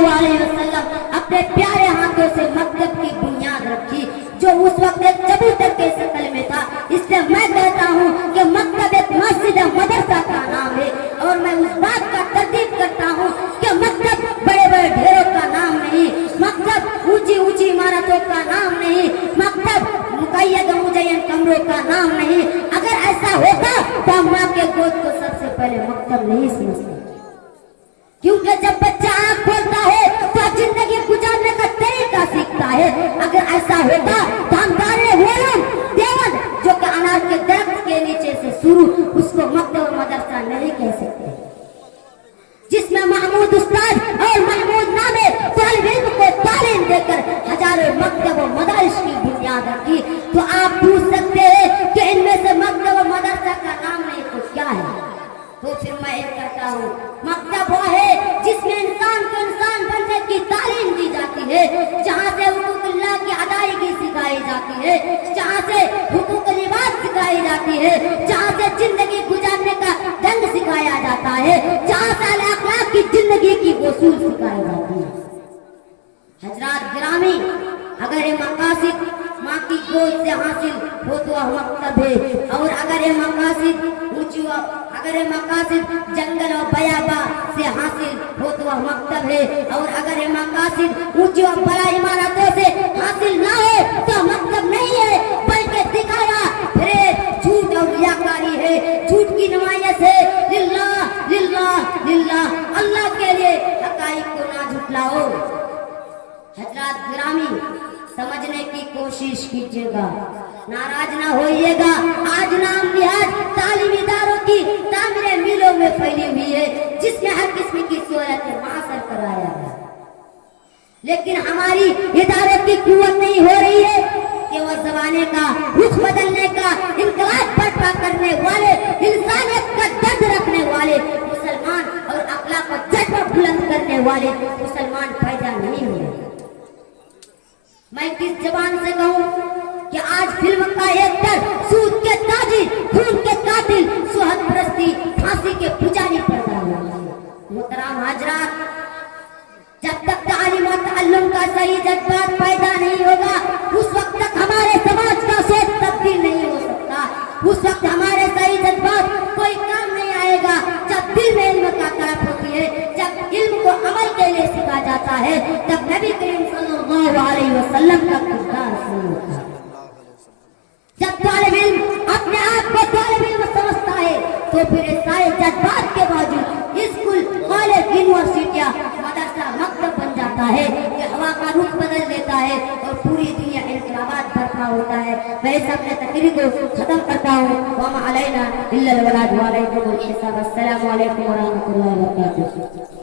اللہ علیہ وسلم اپنے پیارے ہاتھوں سے مکتب کی بنیاد رکھی جو اس وقت ایک کبوتر کے شکل میں تھا. اس لیے میں کہتا ہوں کہ مکتب ایک مسجد مدرسہ کا نام ہے اور میں اس بات کا تردید کرتا ہوں کہ مکتب بڑے بڑے ڈھیروں کا نام نہیں, مکتب اونچی اونچی عمارتوں کا نام نہیں, مکتب مقید مزین کمروں کا نام نہیں. اگر ایسا ہوتا تو ہم ماں کے گود کو سب سے پہلے مکتب نہیں سمجھتے, کیونکہ جب بچہ آنکھ کھولتا ہے تو زندگی گزارنے کا طریقہ سیکھتا ہے. اگر ایسا ہوتا تو ہم دارالعلوم دیوبند جو کہ انار کے درخت کے نیچے سے شروع اس کو مکتب و مدرسہ نہیں کہہ سکتے, جس میں محمود استاد اور محمود نامے طالب علم کو تعلیم دے کر ہزاروں مکتب و مدارس کی بنیاد رکھی. تو آپ پوچھ سکتے ہیں کہ ان میں سے مکتب و مدرسہ کا نام نہیں تو کیا ہے؟ تو پھر میں ایک کہتا ہوں, مکتب وہ ہے جس میں انسان کو انسان بننے کی تعلیم دی جاتی ہے, جہاں سے حقوق اللہ کی ادائیگی سکھائی جاتی ہے, جہاں سے حقوق لباس سکھائی جاتی ہے, جہاں سے زندگی گزارنے کا ڈھنگ سکھایا جاتا ہے, جہاں سے اخلاق کی زندگی کی اصول سکھائی جاتی ہے. حضرات گرامی, اگر یہ مقاصد ماں کی گود سے حاصل ہو تو وہ مکتب ہے, اور اگر یہ مقاصد اگر یہ مقاصد جنگل اور بیابا سے حاصل ہو تو وہ مکتب ہے, اور اگر یہ مقاصد اونچی اور بڑا عمارتوں سے حاصل نہ ہو تو مکتب نہیں ہے, بلکہ دکھایا پھر جھوٹ اور ریاکاری ہے, جھوٹ کی نمائش ہے. للہ للہ للہ, اللہ کے لیے حقائق کو نہ جھٹلاؤ. حضرات گرامی, سمجھنے کی کوشش کیجیے گا, ناراض نہ ہوئیے گا. آج نام نہاد تعلیمی اداروں کی تعمیر میلوں میں پھیلی ہوئی ہے, جس میں ہر قسم کی صورت معاصر کرایا ہے, لیکن ہماری اداروں کی قوت نہیں ہو رہی ہے کہ وہ زمانے کا رخ بدلنے کا, انقلاب برپا کرنے والے, انسانیت کا درد رکھنے والے مسلمان اور اخلاق و جذبہ بلند کرنے والے مسلمان پیدا نہیں ہوئے. میں کس زبان سے کہوں کہ آج فلم کا ایکٹر سود کے تاجر, خون کے قاتل, شہد پرستی, پھانسی کے پجاری پیدا ہوا ہے. محترم حضرات, جب تک تعلیم و تعلم کا صحیح جذبات پیدا نہیں ہوگا اس وقت تک ہمارے سماج کا سوچ تبدیل نہیں ہو سکتا. اس وقت ہمارے صحیح جذبات کوئی کام نہیں آئے گا جب دل میں علم کا طلب ہوتی ہے, جب علم کو عمل کے لیے سکھا جاتا ہے, تب نبی کریم صلی اللہ علیہ وسلم کا کردار شروع ہوتا ہے. جب طالب علم اپنے آپ کو طالب علم سمجھتا ہے تو پھر سارے جذبات کے باوجود اسکول, کالج, یونیورسٹیاں, مدرسہ, مکتب بن جاتا ہے کہ ہوا کا رخ بدل دیتا ہے اور پوری دنیا انقلابات برپا ہوتا ہے. میں اس اپنے تقریر کو ختم کرتا ہوں. وما علینا الا البلاغ وعلیکم الحساب. السلام علیکم ورحمۃ اللہ وبرکاتہ.